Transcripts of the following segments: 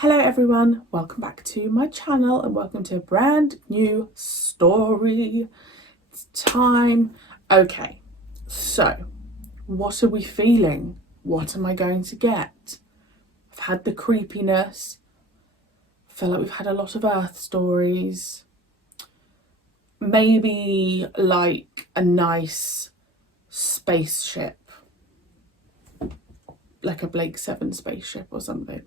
Hello everyone, welcome back to my channel and welcome to a brand new story. It's time. Okay, so what are we feeling? What am I going to get? I've had the creepiness. I feel like we've had a lot of Earth stories. Maybe like a nice spaceship. Like a Blake 7 spaceship or something.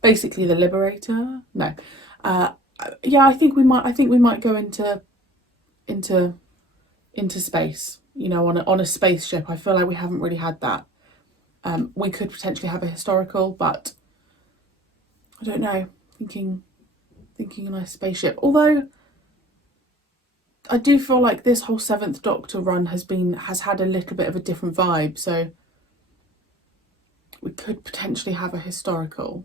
Basically the Liberator. No. Yeah, I think we might go into space, you know, on a spaceship. I feel like we haven't really had that. We could potentially have a historical, but I don't know. Thinking a nice spaceship. Although I do feel like this whole Seventh Doctor run has had a little bit of a different vibe, so we could potentially have a historical.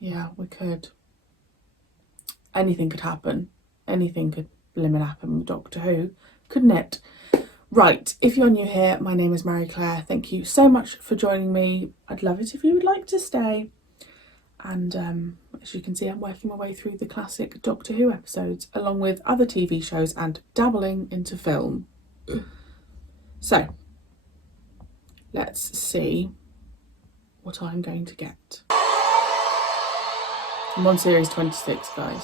Yeah, we could. Anything could happen. Anything could blimmin' happen with Doctor Who, couldn't it? Right, if you're new here, my name is Marie-Clare. Thank you so much for joining me. I'd love it if you would like to stay. And as you can see, I'm working my way through the classic Doctor Who episodes, along with other TV shows and dabbling into film. So, let's see what I'm going to get. I'm on series 26, guys.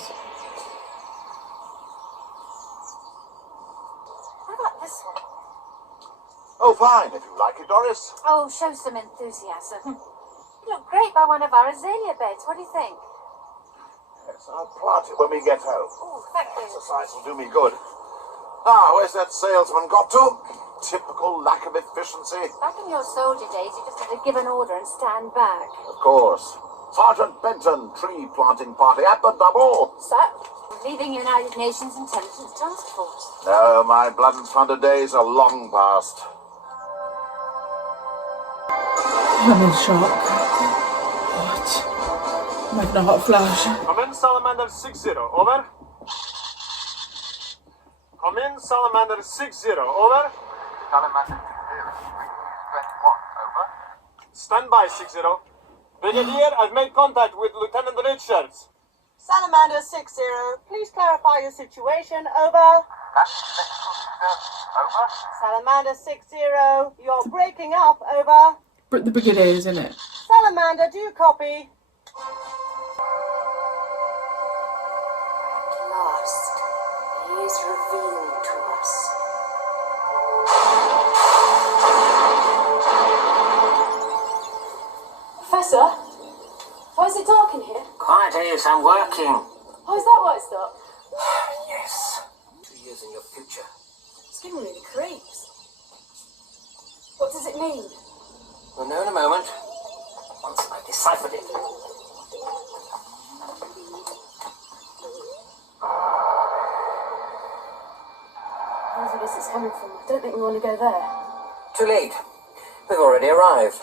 What about this one? Oh, fine, if you like it, Doris. Oh, show some enthusiasm. You look great by one of our azalea beds. What do you think? Yes, I'll plant it when we get home. Oh, thank you. Exercise will do me good. Ah, where's that salesman got to? Typical lack of efficiency. Back in your soldier days, you just had to give an order and stand back. Of course. Sergeant Benton, tree planting party at the double. So, leaving United Nations Intelligence Task Force. No, my blood and thunder days are long past. I'm in shock. What? I'm having a hot flash. Come in, Salamander 6-0, over. Come in, Salamander 6-0, over. Salamander 6-0, 21, over. Stand by, 6-0. Brigadier, I've made contact with Lieutenant Richards. Salamander 6-0, please clarify your situation, over. Over. Salamander 6-0, you're breaking up, over. The Brigadier, isn't it? Salamander, do you copy? At last, he is revealed to us. Professor? Why is it dark in here? Quiet, Ace, I'm working. Oh, is that why it's dark? Yes. 2 years in your future. It's giving me the creeps. What does it mean? We'll know in a moment. Once I've deciphered it. Wherever this is coming from, I don't think we want to go there. Too late. We've already arrived.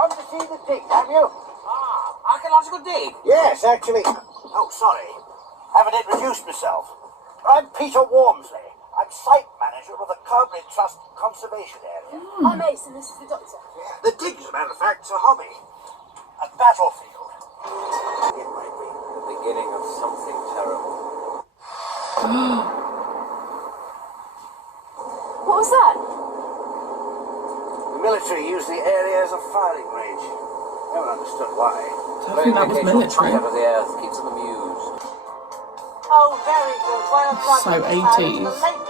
Come to see the dig, have you? Ah, archaeological dig. Yes, actually. Oh, sorry. Haven't introduced myself. I'm Peter Wormsley. I'm site manager of the Cowbridge Trust Conservation Area. I'm Ace and this is the Doctor. The dig, as a matter of fact, is a hobby. A battlefield. It might be. The beginning of something terrible. What was that? The military use the area as a firing range. Never understood why. I think that was military. Out of the earth keeps them amused. Oh, very good. Well done. So Mr. 80s. The lake.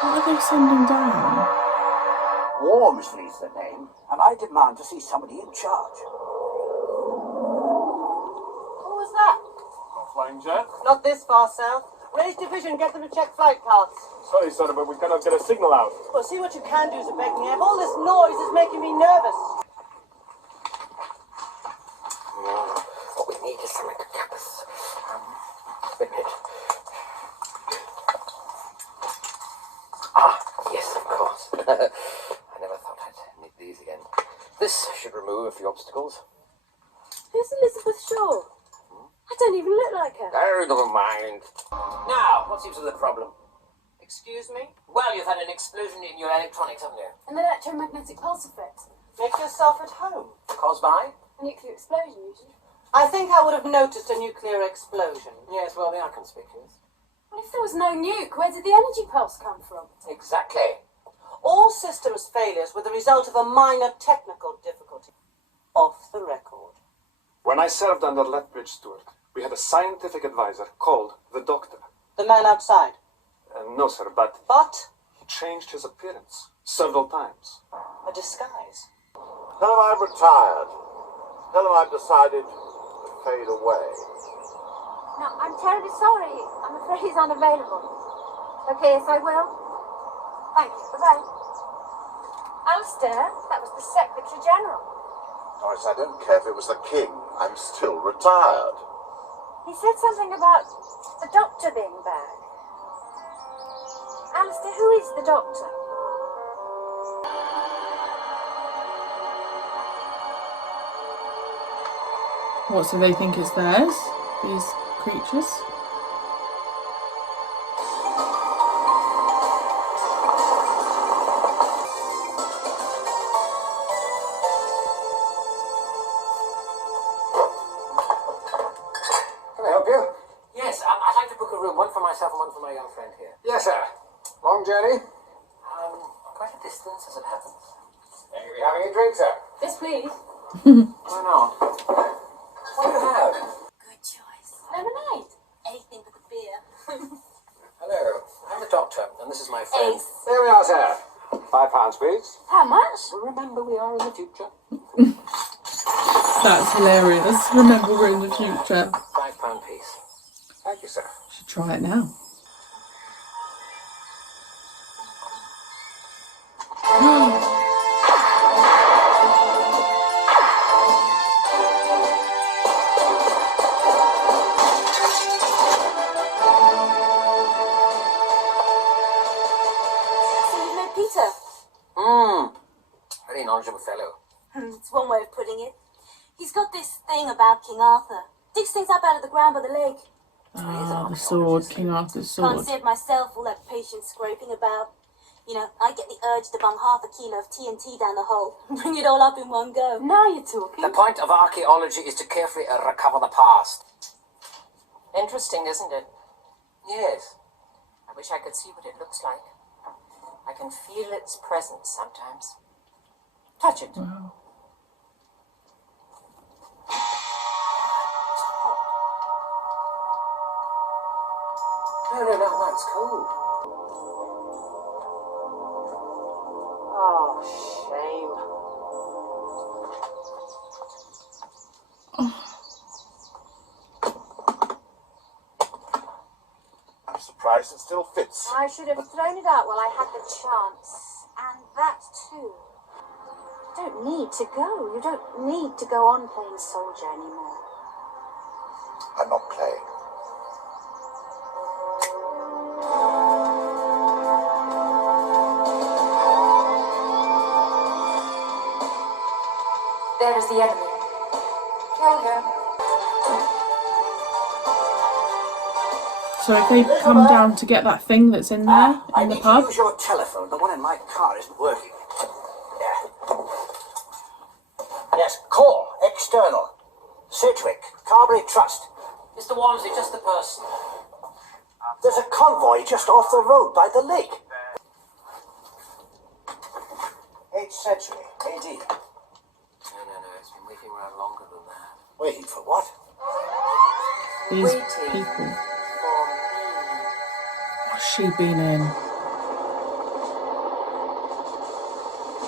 What are they sending down? Wormsley's the name, and I demand to see somebody in charge. What was that? Flying jet? Not this far south. Raise division, get them to check flight paths. Sorry, sir, but we cannot get a signal out. Well, see what you can do, Sir Beckenham. All this noise is making me nervous. What we need is something to cap us. Spin it. Ah, yes, of course. I never thought I'd need these again. This should remove a few obstacles. Who's Elizabeth Shaw? I don't even look like her. Oh, never mind. Now, what seems to be the problem? Excuse me? Well, you've had an explosion in your electronics, haven't you? An electromagnetic pulse effect. Make yourself at home. Caused by? A nuclear explosion, usually. I think I would have noticed a nuclear explosion. Yes, well, they are conspicuous. Well, if there was no nuke, where did the energy pulse come from? Exactly. All systems failures were the result of a minor technical difficulty. Off the record. When I served under Lethbridge Stewart, we had a scientific advisor called the Doctor. The man outside. No, sir, but But he changed his appearance several times. a disguise. Tell him I've retired. Tell him I've decided to fade away. No, I'm terribly sorry. I'm afraid he's unavailable. Okay, yes, I will. Thank you. Bye-bye. Alistair, that was the Secretary General. Doris, I don't care if it was the king. I'm still retired. He said something about the doctor being back. Alistair, who is the doctor? What, so they think it's theirs? These creatures? Can I help you? Yes, I'd like to book a room, one for myself and one for my young friend here. Yes, sir. Long journey? Quite a distance, as it happens. Are you having a drink, sir? Yes, please. Why not? What do you have? Good choice. Lemonade. Anything but the beer. Hello, I'm the doctor, and this is my friend. Ace. There we are, sir. £5, please. How much? Remember, we are in the future. That's hilarious. Remember, we're in the future. £5 piece. Thank you, sir. Should try it now. So you know Peter? Very knowledgeable fellow. It's one way of putting it. He's got this thing about King Arthur. Digs things up out of the ground by the lake. Ah, the sword. King Arthur's Can't sword. say it myself, all that patient scraping about. You know, I get the urge to bung half a kilo of TNT down the hole and bring it all up in one go. Now you're talking. The point of archaeology is to carefully recover the past. Interesting, isn't it? Yes. I wish I could see what it looks like. I can feel its presence sometimes. Touch it. Wow. No, it's cold. Oh, shame. I'm surprised it still fits. I should have thrown it out while I had the chance. And that too. You don't need to go. You don't need to go on playing soldier anymore. I'm not playing. There is the enemy. Kill him. So if they come down to get that thing that's in there, I in the need pub, to use your telephone. The one in my car isn't working. Yeah. Yes, core, external. Sedgwick, Carberry Trust. Mr. Walmsley, just the person. There's a convoy just off the road by the lake. H. Sedgwick, AD. No, it's been waiting around longer than that. Waiting for what? these Waiting. people. What's she been in?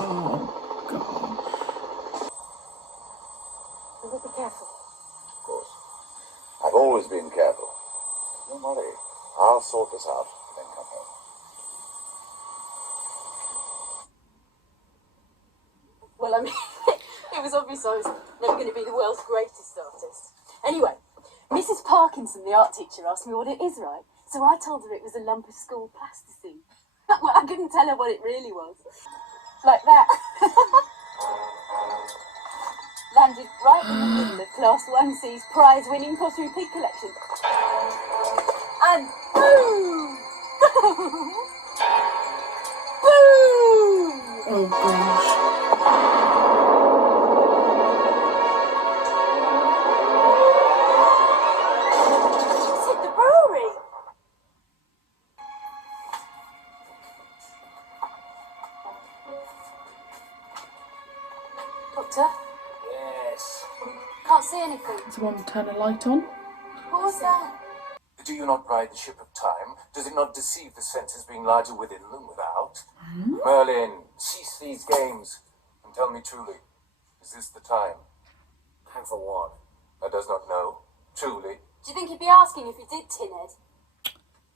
Oh, God. You will be careful. Of course. I've always been careful. Don't worry. I'll sort this out, then come home. Well, I mean, it was obvious I was never going to be the world's greatest artist. Anyway, Mrs. Parkinson, the art teacher, asked me what it is, right? So I told her it was a lump of school plasticine. Well, I couldn't tell her what it really was. Like that. Landed right in the middle of Class 1C's prize-winning pottery pig collection. And boom! Boom! Oh gosh. It's hit the brewery. Doctor, Yes. can't see anything. Someone turn a light on. What was that? Do you not ride the ship of time? Does it not deceive the senses being larger within than without? Merlin, cease these games and tell me truly, is this the time? Time for what? I does not know. Truly. Do you think he'd be asking if you did tin it?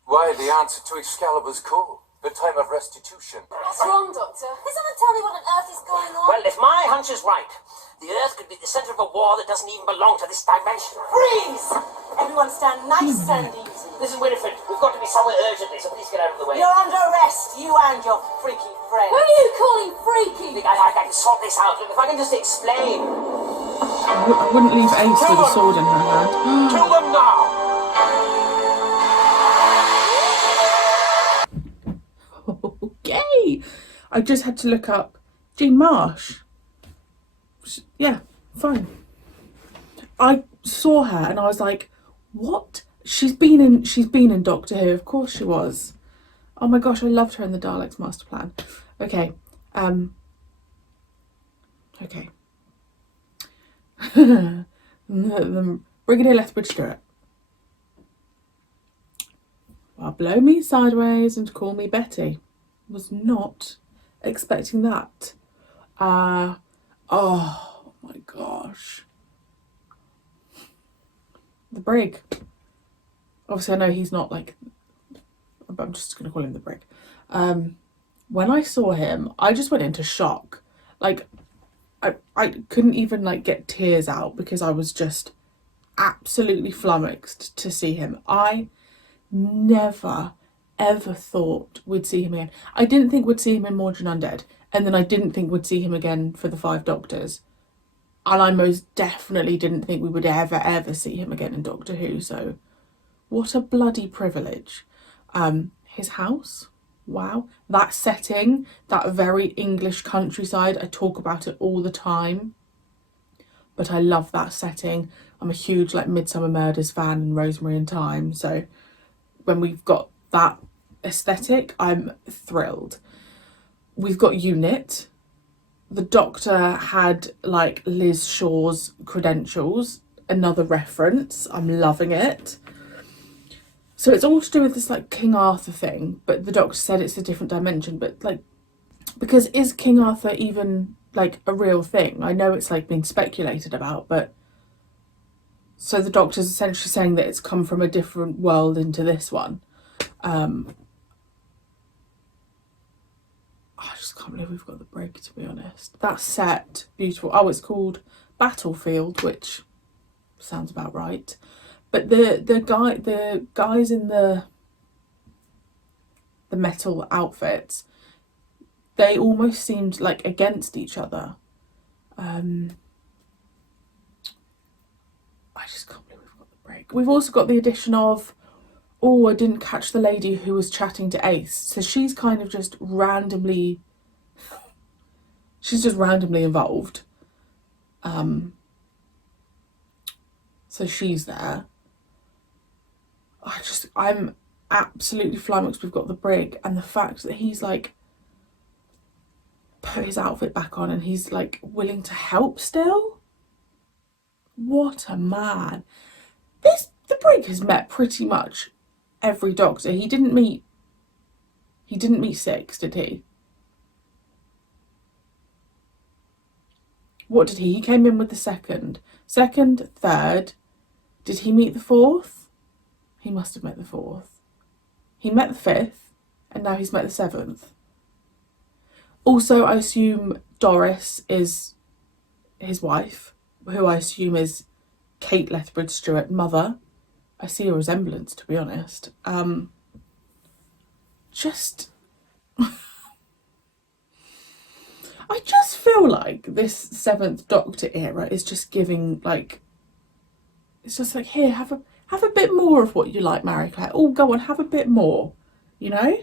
Why, the answer to Excalibur's call. The time of restitution. What's wrong, Doctor? Can someone tell me what on earth is going on? Well, if my hunch is right, the Earth could be the center of a war that doesn't even belong to this dimension. Freeze! Everyone stand nice and easy. Listen, Winifred, we've got to be somewhere urgently, so please get out of the way. You're under arrest, you and your freaky friend. Who are you calling freaky? I can sort this out. If I can just explain. I wouldn't leave Ace with a sword in her hand. Kill them now! Okay. I just had to look up Jean Marsh. Yeah, fine. I saw her and I was like, what? She's been in Doctor Who, of course she was. Oh my gosh, I loved her in the Daleks Master Plan. Okay. Okay. the Brigadier Lethbridge Stewart. Well, blow me sideways and call me Betty. Was not expecting that. Oh my gosh. The Brig. Obviously I know he's not like, but I'm just going to call him the Brig. When I saw him, I just went into shock. Like, I couldn't even like get tears out because I was just absolutely flummoxed to see him. I never ever thought we'd see him again. I didn't think we'd see him in Mordred Undead, and then I didn't think we'd see him again for the Five Doctors, and I most definitely didn't think we would ever see him again in Doctor Who. So what a bloody privilege. His house, wow, that setting, that very English countryside, I talk about it all the time, but I love that setting. I'm a huge like Midsummer Murders fan and Rosemary and Thyme, so when we've got that aesthetic, I'm thrilled. We've got Unit. The Doctor had like Liz Shaw's credentials, another reference. I'm loving it. So it's all to do with this like King Arthur thing, but the Doctor said it's a different dimension. But like, because is King Arthur even like a real thing? I know it's like been speculated about, but so the Doctor's essentially saying that it's come from a different world into this one. I just can't believe we've got the Brig, to be honest. That set, beautiful. Oh, it's called Battlefield, which sounds about right. But the guys in the metal outfits, they almost seemed like against each other. I just can't believe we've got the Brig. We've also got the addition of, oh, I didn't catch the lady who was chatting to Ace. So she's kind of just randomly, she's just randomly involved. So she's there. I'm absolutely flummoxed we've got the Brig, and the fact that he's like put his outfit back on and he's like willing to help still. What a man. The Brig has met pretty much every Doctor. He didn't meet Six, did he? What did he? He came in with the second, third. Did he meet the fourth? He must have met the fourth. He met the fifth, and now he's met the seventh. Also, I assume Doris is his wife, who I assume is Kate Lethbridge Stewart, mother. I see a resemblance, to be honest. Just I just feel like this Seventh Doctor era is just giving, like, it's just like, here, have a bit more of what you like, Marie-Clare. Oh, go on, have a bit more, you know?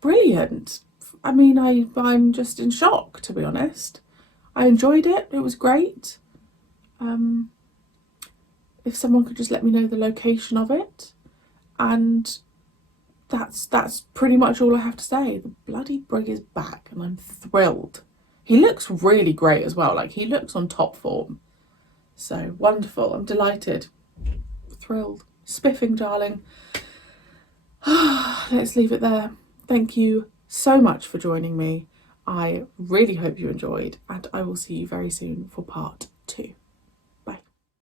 Brilliant. I mean, I'm just in shock, to be honest. I enjoyed it. It was great. If someone could just let me know the location of it, and that's pretty much all I have to say. The bloody Brig is back, and I'm thrilled. He looks really great as well. Like, he looks on top form. So wonderful. I'm delighted. Thrilled. Spiffing, darling. Let's leave it there. Thank you so much for joining me. I really hope you enjoyed, and I will see you very soon for part 2.